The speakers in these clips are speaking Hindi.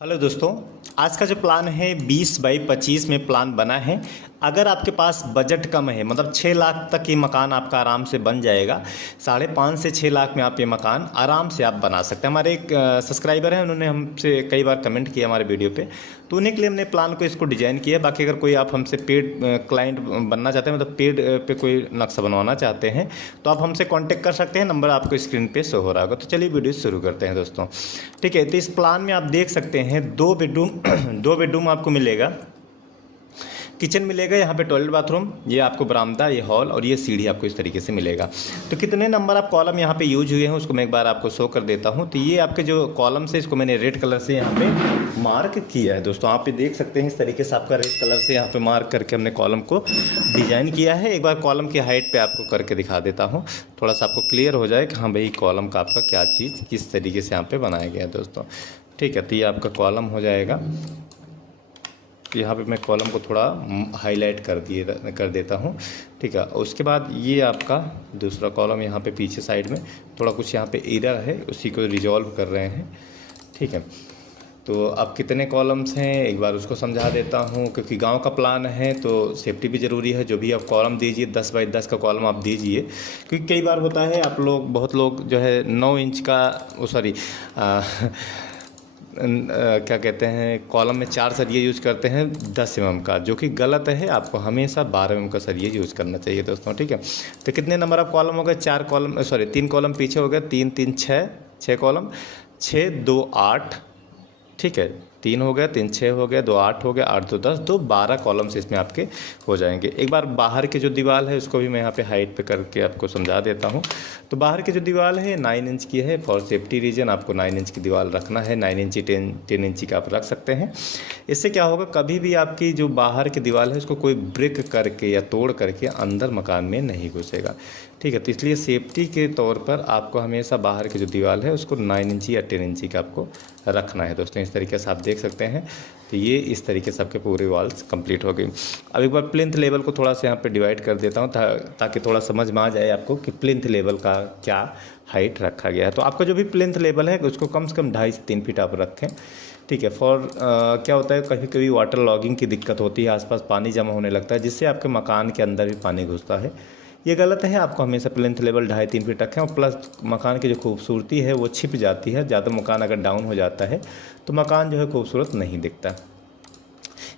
हेलो दोस्तों। आज का जो प्लान है 20 बाई 25 में प्लान बना है। अगर आपके पास बजट कम है मतलब 6 लाख तक ये मकान आपका आराम से बन जाएगा। 5.5 से 6 लाख में आप ये मकान आराम से आप बना सकते हैं। हमारे एक सब्सक्राइबर हैं, उन्होंने हमसे कई बार कमेंट किया हमारे वीडियो पे, तो उन्हीं के लिए हमने प्लान को इसको डिज़ाइन किया। बाकी अगर कोई आप हमसे पेड क्लाइंट बनना चाहते हैं मतलब पेड पे कोई नक्शा बनवाना चाहते हैं तो आप हमसे कांटेक्ट कर सकते हैं। नंबर आपको स्क्रीन पे शो हो रहा होगा। तो चलिए वीडियो शुरू करते हैं दोस्तों। ठीक है, तो इस प्लान में आप देख सकते हैं 2 बेडरूम 2 बेडरूम आपको मिलेगा, किचन मिलेगा, यहाँ पे टॉयलेट बाथरूम, ये आपको बरामदा, ये हॉल और ये सीढ़ी आपको इस तरीके से मिलेगा। तो कितने नंबर आप कॉलम यहाँ पे यूज हुए हैं उसको मैं एक बार आपको शो कर देता हूँ। तो ये आपके जो कॉलम्स है इसको मैंने रेड कलर से यहाँ पे मार्क किया है दोस्तों। आप देख सकते हैं इस तरीके से आपका रेड कलर से यहाँ पे मार्क करके हमने कॉलम को डिजाइन किया है। एक बार कॉलम की हाइट पे आपको करके दिखा देता हूँ, थोड़ा सा आपको क्लियर हो जाए कि हाँ भाई कॉलम का आपका क्या चीज़ किस तरीके से यहाँ पे बनाया गया है दोस्तों। ठीक है, तो ये आपका कॉलम हो जाएगा। तो यहाँ पे मैं कॉलम को थोड़ा हाईलाइट कर देता हूँ। ठीक है, उसके बाद ये आपका दूसरा कॉलम यहाँ पे पीछे साइड में थोड़ा कुछ यहाँ पे एरर है, उसी को रिजॉल्व कर रहे हैं। ठीक है, तो अब कितने कॉलम्स हैं एक बार उसको समझा देता हूँ, क्योंकि गांव का प्लान है तो सेफ्टी भी ज़रूरी है। जो भी आप कॉलम दीजिए 10 बाई 10 का कॉलम आप दीजिए, क्योंकि कई बार होता है आप लोग बहुत लोग जो है 9 इंच का सॉरी क्या कहते हैं कॉलम में 4 सरिये यूज करते हैं 10 mm का, जो कि गलत है। आपको हमेशा 12 mm का सरिये यूज करना चाहिए दोस्तों। ठीक है, तो कितने नंबर आप कॉलम हो गए? 4 कॉलम 3 कॉलम पीछे हो गए, 3 3 6 कॉलम, 6 2 8। ठीक है, 3 हो गया, 3 6 हो गया, 2 8 हो गया, 8 2 10, 2 12 कॉलम्स इसमें आपके हो जाएंगे। एक बार बाहर की जो दीवार है उसको भी मैं यहाँ पे हाइट पे करके आपको समझा देता हूँ। तो बाहर की जो दीवार है 9 इंच की है। फॉर सेफ्टी रीजन आपको 9 इंच की दीवार रखना है। 9 इंची 10 इंची का आप रख सकते हैं। इससे क्या होगा, कभी भी आपकी जो बाहर की दीवार है उसको कोई ब्रेक करके या तोड़ करके अंदर मकान में नहीं घुसेगा। ठीक है, तो इसलिए सेफ्टी के तौर पर आपको हमेशा बाहर की जो दीवार है उसको 9 इंची या 10 इंची का आपको रखना है दोस्तों। इस तरीके से आप देख सकते हैं। तो ये इस तरीके से आपके पूरे वॉल्स कंप्लीट हो गई। अब एक बार प्लिंथ लेवल को थोड़ा सा यहाँ पे डिवाइड कर देता हूँ ताकि थोड़ा समझ में आ जाए आपको कि प्लिंथ लेवल का क्या हाइट रखा गया है। तो आपका जो भी प्लिंथ लेवल है उसको कम से कम 2.5 से 3 फीट आप रखें। ठीक है, क्या होता है कभी कभी वाटर लॉगिंग की दिक्कत होती है, आसपास पानी जमा होने लगता है जिससे आपके मकान के अंदर भी पानी घुसता है। ये गलत है। आपको हमेशा प्लिंथ लेवल 2.5-3 फीट रखें, और प्लस मकान की जो खूबसूरती है वो छिप जाती है। ज़्यादा मकान अगर डाउन हो जाता है तो मकान जो है खूबसूरत नहीं दिखता।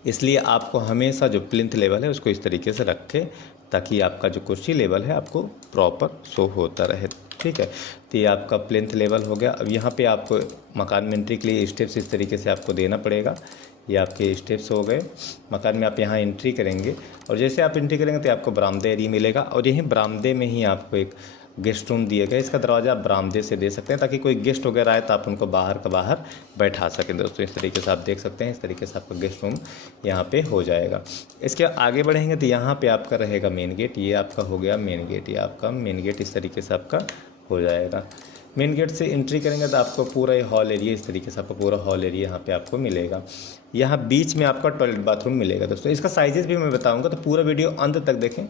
इसलिए आपको हमेशा जो प्लिंथ लेवल है उसको इस तरीके से रखें ताकि आपका जो कुर्सी लेवल है आपको प्रॉपर शो होता रहे। ठीक है, तो ये आपका प्लिंथ लेवल हो गया। अब यहाँ पे आपको मकान में एंट्री के लिए स्टेप्स इस तरीके से आपको देना पड़ेगा। ये आपके स्टेप्स हो गए। मकान में आप यहाँ एंट्री करेंगे और जैसे आप एंट्री करेंगे तो आपको बरामदे एरिया मिलेगा, और यहीं बरामदे में ही आपको एक गेस्ट रूम दिया गया। इसका दरवाज़ा आप बरामदे से दे सकते हैं ताकि कोई गेस्ट वगैरह आए तो आप उनको बाहर का बाहर बैठा सकें दोस्तों। इस तरीके से आप देख सकते हैं। इस तरीके से आपका गेस्ट रूम यहाँ पे हो जाएगा। इसके आगे बढ़ेंगे तो यहाँ पे आपका रहेगा मेन गेट। ये आपका हो गया मेन गेट। ये आपका मेन गेट इस तरीके से आपका हो जाएगा। मेन गेट से एंट्री करेंगे तो आपको पूरा ये हॉल एरिया इस तरीके से आपको पूरा हॉल एरिया यहाँ पे आपको मिलेगा। यहाँ बीच में आपका टॉयलेट बाथरूम मिलेगा दोस्तों। इसका साइजेस भी मैं बताऊंगा, तो पूरा वीडियो अंत तक देखें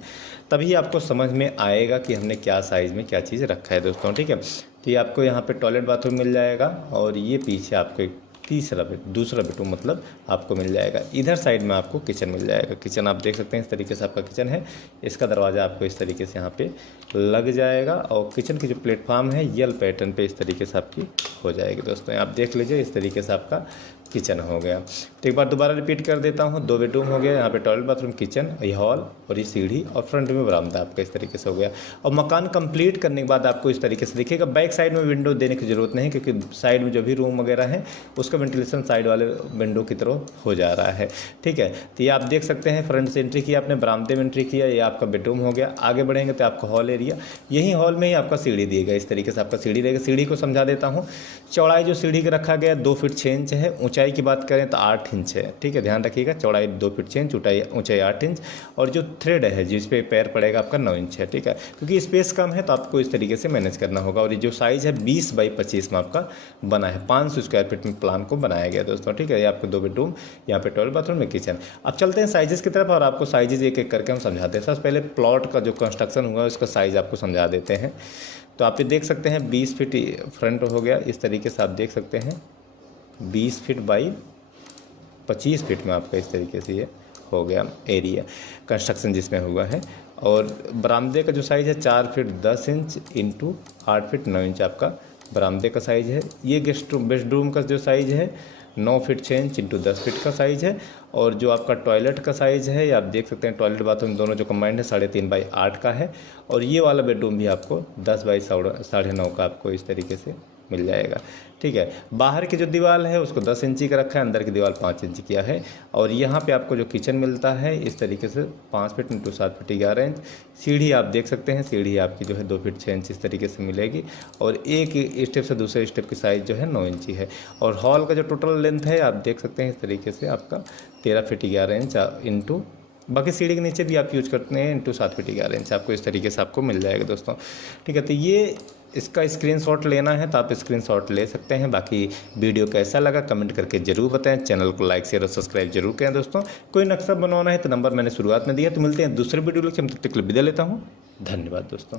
तभी आपको समझ में आएगा कि हमने क्या साइज़ में क्या चीज़ रखा है दोस्तों। ठीक है, तो ये आपको यहाँ पे टॉयलेट बाथरूम मिल जाएगा, और ये पीछे आपको एक दूसरा बेडरूम मतलब आपको मिल जाएगा। इधर साइड में आपको किचन मिल जाएगा। किचन आप देख सकते हैं इस तरीके से आपका किचन है। इसका दरवाज़ा आपको इस तरीके से यहाँ पे लग जाएगा, और किचन की जो प्लेटफॉर्म है यल पैटर्न पे इस तरीके से आपकी हो जाएगी दोस्तों। आप देख लीजिए इस तरीके से आपका किचन हो गया। तो एक बार दोबारा रिपीट कर देता हूँ। 2 बेडरूम हो गया, यहाँ पे टॉयलेट बाथरूम किचन, ये हॉल और ये सीढ़ी, और फ्रंट में बरामदा आपका इस तरीके से हो गया। और मकान कंप्लीट करने के बाद आपको इस तरीके से दिखेगा। बैक साइड में विंडो देने की ज़रूरत नहीं, क्योंकि साइड में जो भी रूम वगैरह है उसका वेंटिलेशन साइड वाले विंडो की तरफ हो जा रहा है। ठीक है, तो ये आप देख सकते हैं फ्रंट से एंट्री किया आपने, बरामदे में एंट्री किया, ये आपका बेडरूम हो गया। आगे बढ़ेंगे तो आपका हॉल एरिया, यही हॉल में ही आपका सीढ़ी दिएगा। इस तरीके से आपका सीढ़ी रहेगा। सीढ़ी को समझा देता हूँ। चौड़ाई जो सीढ़ी का रखा गया 2 फीट 6 इंच है। ऊंचाई की बात करें तो 8 इंच है। ठीक है, ध्यान रखिएगा। चौड़ाई 2 फीट 6 इंच, ऊंचाई 8 इंच, और जो थ्रेड है जिस पे पैर पड़ेगा आपका 9 इंच है। ठीक है, क्योंकि स्पेस कम है तो आपको इस तरीके से मैनेज करना होगा। और ये जो साइज़ है 20 बाई 25 में आपका बना है। 500 स्क्वायर फीट में प्लान को बनाया गया दोस्तों। ठीक है, ये आपको 2 बेडरूम, यहाँ पे टॉयलेट बाथरूम में किचन। अब चलते हैं साइजेस की तरफ और आपको साइजेस एक एक करके हम समझाते हैं। सबसे पहले प्लॉट का जो कंस्ट्रक्शन हुआ है उसका साइज़ आपको समझा देते हैं। तो आप ये देख सकते हैं 20 फीट फ्रंट हो गया, इस तरीके से आप देख सकते हैं। 20 फीट बाई 25 फीट में आपका इस तरीके से ये हो गया एरिया कंस्ट्रक्शन जिसमें हुआ है। और बरामदे का जो साइज़ है 4 feet 10 inch into 8 feet 9 inch आपका बरामदे का साइज़ है। ये बेडरूम का जो साइज़ है 9 फीट 6 इंच इंटू 10 फीट का साइज़ है। और जो आपका टॉयलेट का साइज़ है आप देख सकते हैं, टॉयलेट बाथरूम दोनों जो कंबाइंड है 3.5 बाई 8 का है। और ये वाला बेडरूम भी आपको 10 बाई 9.5 का आपको इस तरीके से मिल जाएगा। ठीक है, बाहर की जो दीवार है उसको 10 इंची का रखा है, अंदर की दीवार 5 इंच किया है। और यहाँ पे आपको जो किचन मिलता है इस तरीके से 5 फीट इंटू 7 फीट 11 इंच। सीढ़ी आप देख सकते हैं, सीढ़ी आपकी जो है 2 फीट 6 इंच इस तरीके से मिलेगी। और एक स्टेप से दूसरे स्टेप की साइज़ जो है 9 इंची है। और हॉल का जो टोटल लेंथ है आप देख सकते हैं इस तरीके से आपका 13 फीट 11 इंच इंटू बाकी सीढ़ी के नीचे भी आप यूज करते हैं इंटू 7 फीट 11 इंच आपको इस तरीके से आपको मिल जाएगा दोस्तों। ठीक है, तो ये इसका स्क्रीनशॉट लेना है तो आप स्क्रीनशॉट ले सकते हैं। बाकी वीडियो कैसा लगा कमेंट करके ज़रूर बताएं। चैनल को लाइक शेयर और सब्सक्राइब जरूर करें दोस्तों। कोई नक्शा बनवाना है तो नंबर मैंने शुरुआत में दिया। तो मिलते हैं दूसरे वीडियो में, तब तक के लिए विदा लेता हूँ। धन्यवाद दोस्तों।